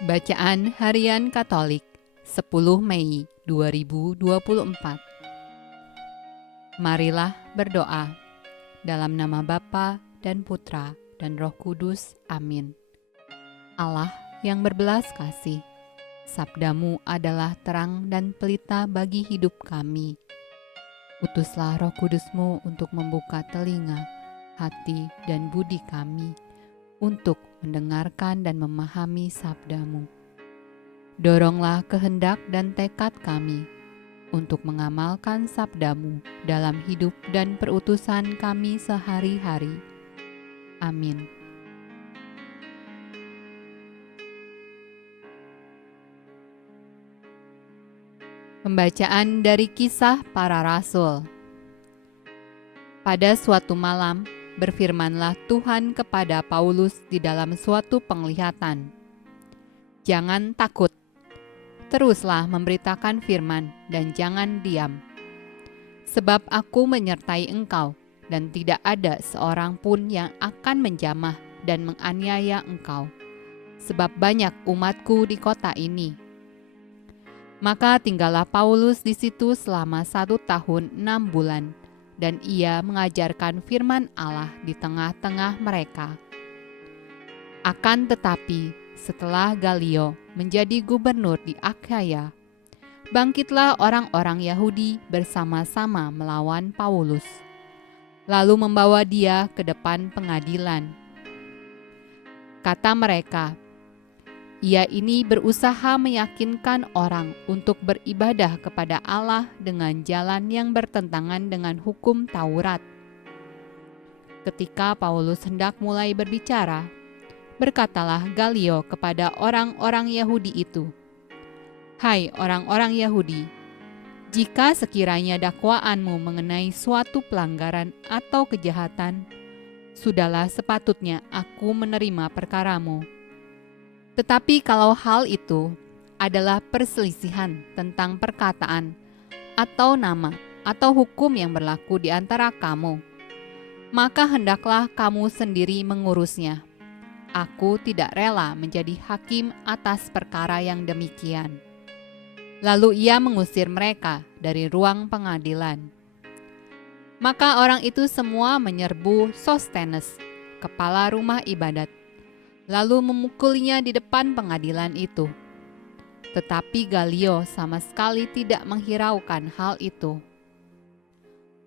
Bacaan Harian Katolik 10 Mei 2024. Marilah berdoa dalam nama Bapa dan Putra dan Roh Kudus. Amin. Allah yang berbelas kasih, sabdamu adalah terang dan pelita bagi hidup kami. Utuslah Roh Kudusmu untuk membuka telinga, hati, dan budi kami untuk mendengarkan dan memahami sabdamu. Doronglah kehendak dan tekad kami untuk mengamalkan sabdamu dalam hidup dan perutusan kami sehari-hari. Amin. Pembacaan dari Kisah Para Rasul. Pada suatu malam, berfirmanlah Tuhan kepada Paulus di dalam suatu penglihatan. Jangan takut, teruslah memberitakan firman dan jangan diam. Sebab aku menyertai engkau dan tidak ada seorang pun yang akan menjamah dan menganiaya engkau. Sebab banyak umatku di kota ini. Maka tinggallah Paulus di situ selama 1 tahun 6 bulan. Dan ia mengajarkan firman Allah di tengah-tengah mereka. Akan tetapi, setelah Galio menjadi gubernur di Akhaya, bangkitlah orang-orang Yahudi bersama-sama melawan Paulus, lalu membawa dia ke depan pengadilan. Kata mereka, ia ini berusaha meyakinkan orang untuk beribadah kepada Allah dengan jalan yang bertentangan dengan hukum Taurat. Ketika Paulus hendak mulai berbicara, berkatalah Galio kepada orang-orang Yahudi itu, "Hai orang-orang Yahudi, jika sekiranya dakwaanmu mengenai suatu pelanggaran atau kejahatan, sudahlah sepatutnya aku menerima perkaramu. Tetapi kalau hal itu adalah perselisihan tentang perkataan atau nama atau hukum yang berlaku di antara kamu, maka hendaklah kamu sendiri mengurusnya. Aku tidak rela menjadi hakim atas perkara yang demikian." Lalu ia mengusir mereka dari ruang pengadilan. Maka orang itu semua menyerbu Sostenes, kepala rumah ibadat, lalu memukulnya di depan pengadilan itu. Tetapi Galio sama sekali tidak menghiraukan hal itu.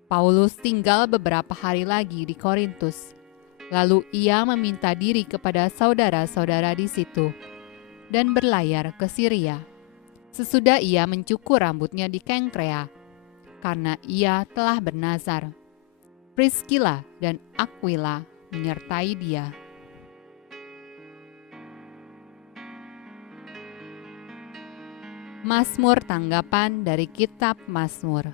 Paulus tinggal beberapa hari lagi di Korintus. Lalu ia meminta diri kepada saudara-saudara di situ dan berlayar ke Syria. Sesudah ia mencukur rambutnya di Kengkrea, karena ia telah bernazar. Priskila dan Aquila menyertai dia. Mazmur tanggapan dari kitab Mazmur.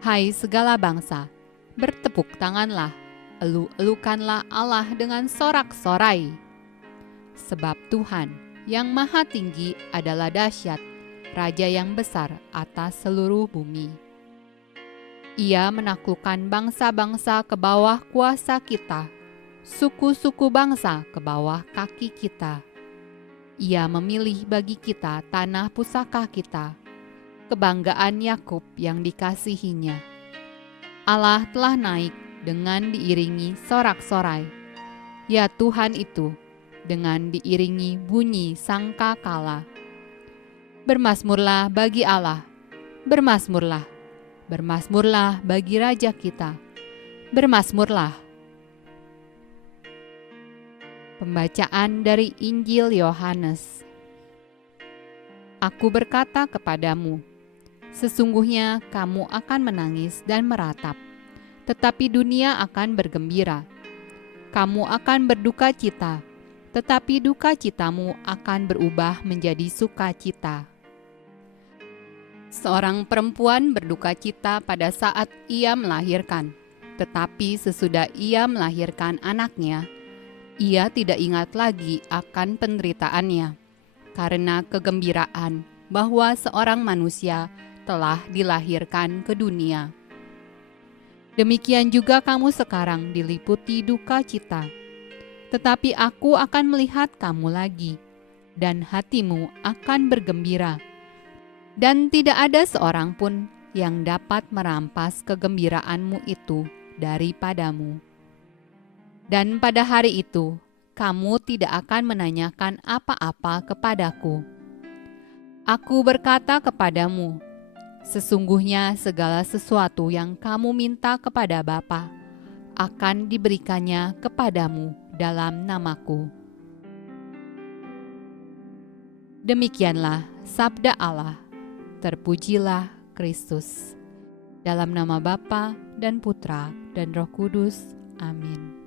Hai segala bangsa, bertepuk tanganlah, elu-elukanlah Allah dengan sorak-sorai. Sebab Tuhan yang maha tinggi adalah dahsyat, Raja yang besar atas seluruh bumi. Ia menaklukkan bangsa-bangsa ke bawah kuasa kita, suku-suku bangsa ke bawah kaki kita. Ia memilih bagi kita tanah pusaka kita, kebanggaan Yakub yang dikasihinya. Allah telah naik dengan diiringi sorak-sorai. Ya Tuhan itu, dengan diiringi bunyi sangkakala. Bermazmurlah bagi Allah, bermazmurlah, bermazmurlah bagi Raja kita, bermazmurlah. Pembacaan dari Injil Yohanes. Aku berkata kepadamu, sesungguhnya kamu akan menangis dan meratap, tetapi dunia akan bergembira. Kamu akan berduka cita, tetapi duka citamu akan berubah menjadi sukacita. Seorang perempuan berduka cita pada saat ia melahirkan, tetapi sesudah ia melahirkan anaknya, ia tidak ingat lagi akan penderitaannya, karena kegembiraan bahwa seorang manusia telah dilahirkan ke dunia. Demikian juga kamu sekarang diliputi duka cita. Tetapi aku akan melihat kamu lagi, dan hatimu akan bergembira, dan tidak ada seorang pun yang dapat merampas kegembiraanmu itu daripadamu. Dan pada hari itu, kamu tidak akan menanyakan apa-apa kepadaku. Aku berkata kepadamu, sesungguhnya segala sesuatu yang kamu minta kepada Bapa akan diberikannya kepadamu dalam namaku. Demikianlah sabda Allah. Terpujilah Kristus. Dalam nama Bapa dan Putra dan Roh Kudus. Amin.